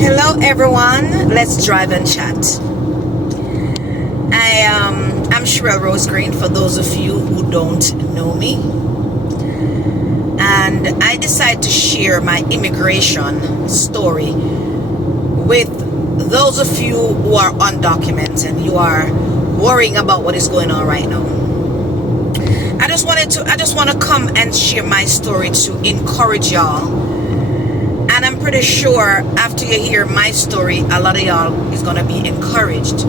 Hello everyone, let's drive and chat. I'm Sherelle Rose Green, for those of you who don't know me. And I decided to share my immigration story with those of you who are undocumented and you are worrying about what is going on right now. I just want to come and share my story to encourage y'all. And I'm pretty sure after you hear my story, a lot of y'all is going to be encouraged.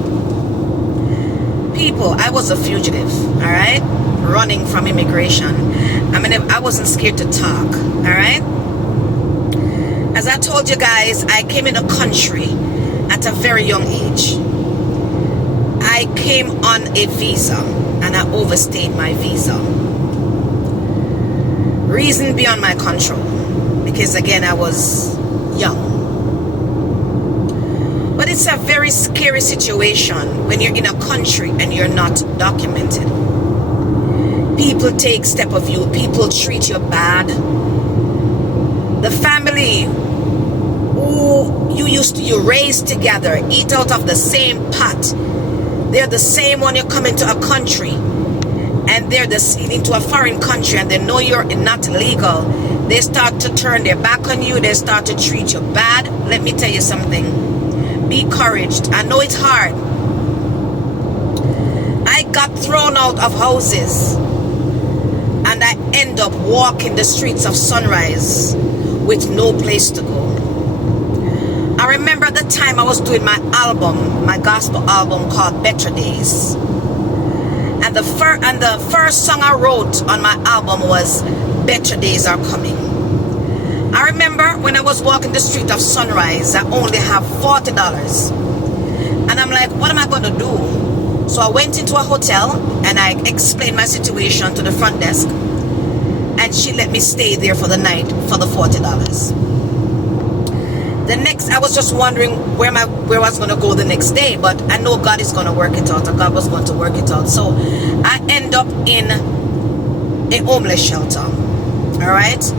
People, I was a fugitive, all right? Running from immigration. I wasn't scared to talk, all right? As I told you guys, I came in the country at a very young age. I came on a visa and I overstayed my visa. Reason beyond my control. Because again, I was young. But it's a very scary situation when you're in a country and you're not documented. People take step of you. People treat you bad. The family who you raised together, eat out of the same pot. They're the same when you come into a country. And they're into a foreign country and they know you're not legal. They start to turn their back on you. They start to treat you bad. Let me tell you something. Be encouraged. I know it's hard. I got thrown out of houses. And I end up walking the streets of Sunrise with no place to go. I remember at the time I was doing my album, my gospel album called Better Days. And the first song I wrote on my album was Better Days Are Coming. I remember when I was walking the street of Sunrise, I only have $40. And I'm like, what am I going to do? So I went into a hotel and I explained my situation to the front desk. And she let me stay there for the night for the $40. I was just wondering where I was going to go the next day, but I know God is going to work it out, or God was going to work it out. So I end up in a homeless shelter. All right.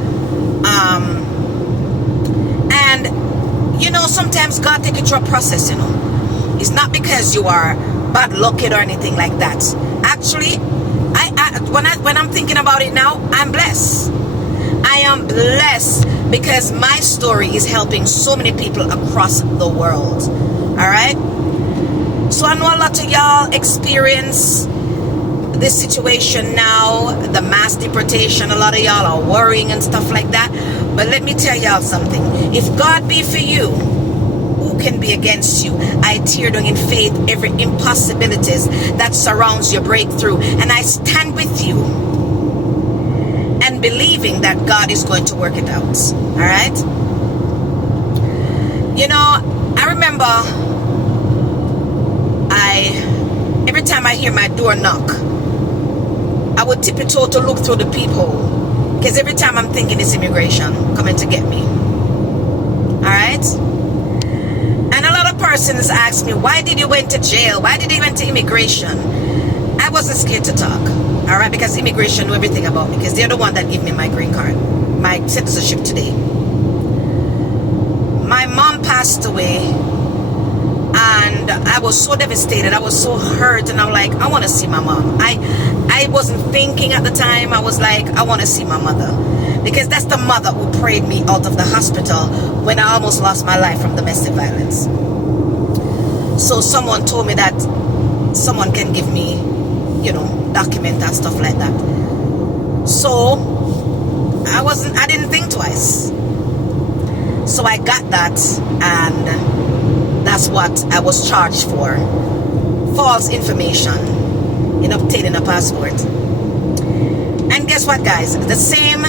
And you know, sometimes God takes you through a process. You know, it's not because you are bad lucked or anything like that. Actually, when I'm thinking about it now, I'm blessed. I am blessed because my story is helping so many people across the world. All right. So I know a lot of y'all experience this situation now, the mass deportation. A lot of y'all are worrying and stuff like that. But let me tell y'all something. If God be for you, who can be against you? I tear down in faith every impossibilities that surrounds your breakthrough. And I stand with you. And believing that God is going to work it out. All right. You know, I remember every time I hear my door knock, I would tiptoe to look through the peephole, because every time I'm thinking it's immigration coming to get me. All right. And a lot of persons ask me, why did you went to jail? Why did you went to immigration? I wasn't scared to talk. All right, because immigration knew everything about me, because they're the one that gave me my green card, my citizenship today. My mom passed away, and I was so devastated. I was so hurt, and I'm like, I want to see my mom. I wasn't thinking at the time. I was like, I want to see my mother, because that's the mother who prayed me out of the hospital when I almost lost my life from domestic violence. So someone told me that someone can give me, you know, document and stuff like that. So I didn't think twice. So I got that, and that's what I was charged for. False information in obtaining a passport. And guess what, guys? The same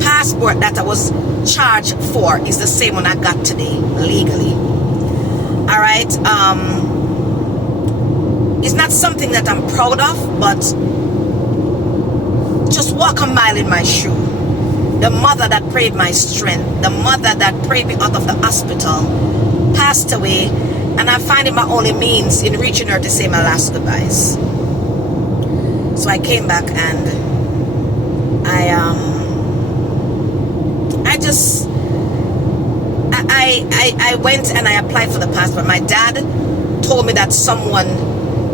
passport that I was charged for is the same one I got today, legally. All right. It's not something that I'm proud of, but just walk a mile in my shoe. The mother that prayed my strength, the mother that prayed me out of the hospital, passed away, and I find it my only means in reaching her to say my last goodbyes. So I came back and I I went and I applied for the passport. My dad told me that someone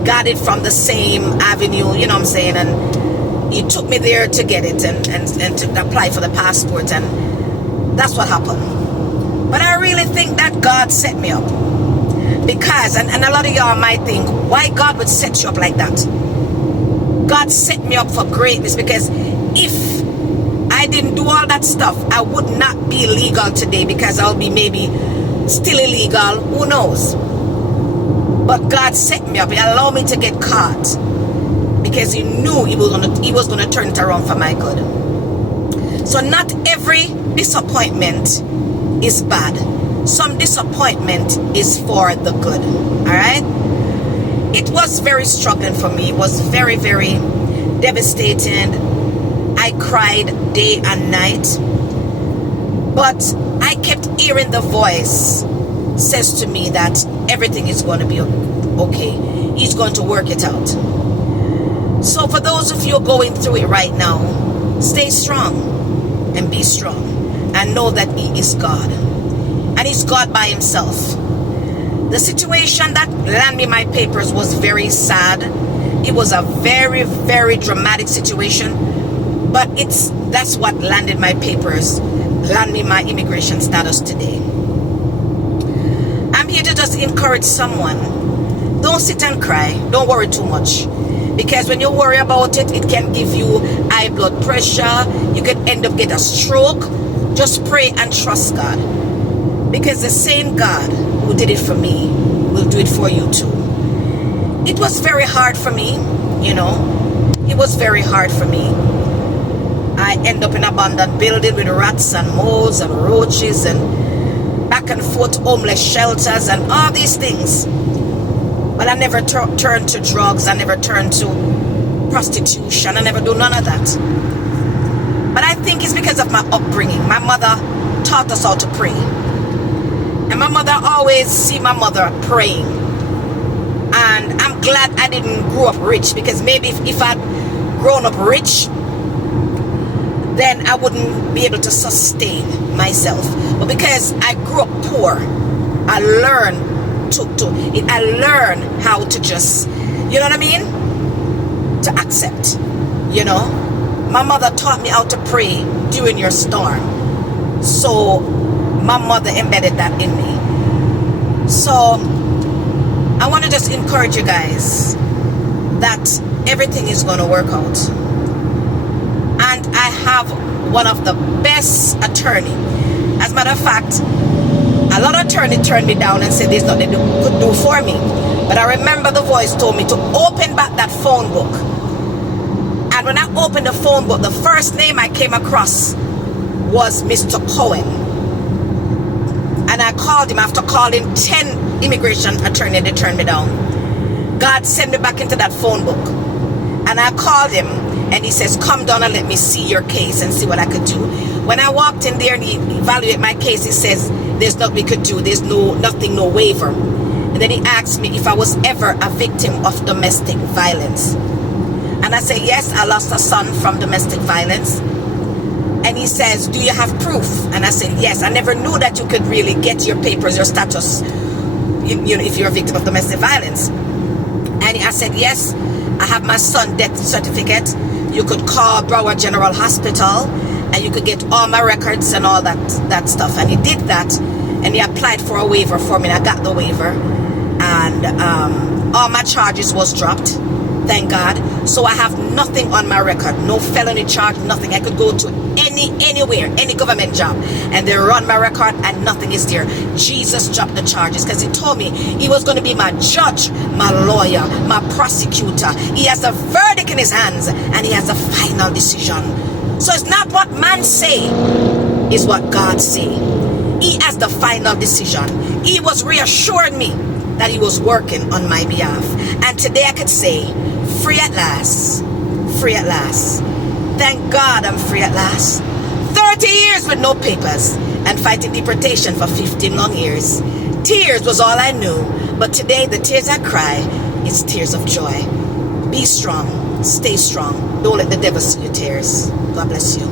got it from the same avenue, you know what I'm saying, and he took me there to get it and to apply for the passport, and that's what happened. But I really think that God set me up, because, and a lot of y'all might think, why God would set you up like that? God set me up for greatness, because if I didn't do all that stuff, I would not be legal today, because I'll be maybe still illegal, who knows. But God set me up. He allowed me to get caught, because he knew he was gonna turn it around for my good. So not every disappointment is bad. Some disappointment is for the good. Alright? It was very struggling for me. It was very, very devastating. I cried day and night. But I kept hearing the voice says to me that everything is going to be okay. He's going to work it out. So for those of you going through it right now, stay strong and be strong, and know that he is God, and he's God by himself. The situation that landed me my papers was very sad. It was a very, very dramatic situation, but that's what landed my papers, landed me my immigration status today. I'm here to just encourage someone. Don't sit and cry. Don't worry too much. Because when you worry about it, it can give you high blood pressure. You could end up getting a stroke. Just pray and trust God. Because the same God who did it for me will do it for you too. It was very hard for me, you know. It was very hard for me. I end up in an abandoned building with rats and moles and roaches and back and forth homeless shelters and all these things. But I never turned to drugs. I never turned to prostitution. I never do none of that. But I think it's because of my upbringing. My mother taught us how to pray. And my mother always see my mother praying. And I'm glad I didn't grow up rich, because maybe if I'd grown up rich, then I wouldn't be able to sustain myself. But because I grew up poor, I learned I learned how to just, you know what I mean? To accept, you know. My mother taught me how to pray during your storm. So my mother embedded that in me. So I want to just encourage you guys that everything is going to work out. And I have one of the best attorney. As a matter of fact, a lot of attorneys turned me down and said there's nothing they could do for me. But I remember the voice told me to open back that phone book. And when I opened the phone book, the first name I came across was Mr. Cohen. And I called him. After calling 10 immigration attorneys, they turned me down. God sent me back into that phone book. And I called him, and he says, come down and let me see your case and see what I could do. When I walked in there and he evaluated my case, he says, there's nothing we could do. There's nothing, no waiver. And then he asked me if I was ever a victim of domestic violence. And I said, yes, I lost a son from domestic violence. And he says, do you have proof? And I said, yes. I never knew that you could really get your papers, your status, you know, if you're a victim of domestic violence. And I said, yes, I have my son's death certificate. You could call Broward General Hospital and you could get all my records and all that stuff. And he did that, and he applied for a waiver for me, and I got the waiver. And all my charges was dropped, thank God. So I have nothing on my record, no felony charge, nothing. I could go to anywhere, any government job, and they run my record and nothing is there. Jesus dropped the charges because he told me he was going to be my judge, my lawyer, my prosecutor. He has a verdict in his hands, and he has a final decision. So it's not what man say, it's what God say. He has the final decision. He was reassuring me that he was working on my behalf. And today I could say, free at last. Free at last. Thank God I'm free at last. 30 years with no papers and fighting deportation for 15 long years. Tears was all I knew. But today the tears I cry is tears of joy. Be strong. Stay strong. Don't let the devil see your tears. God bless you.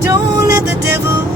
Don't let the devil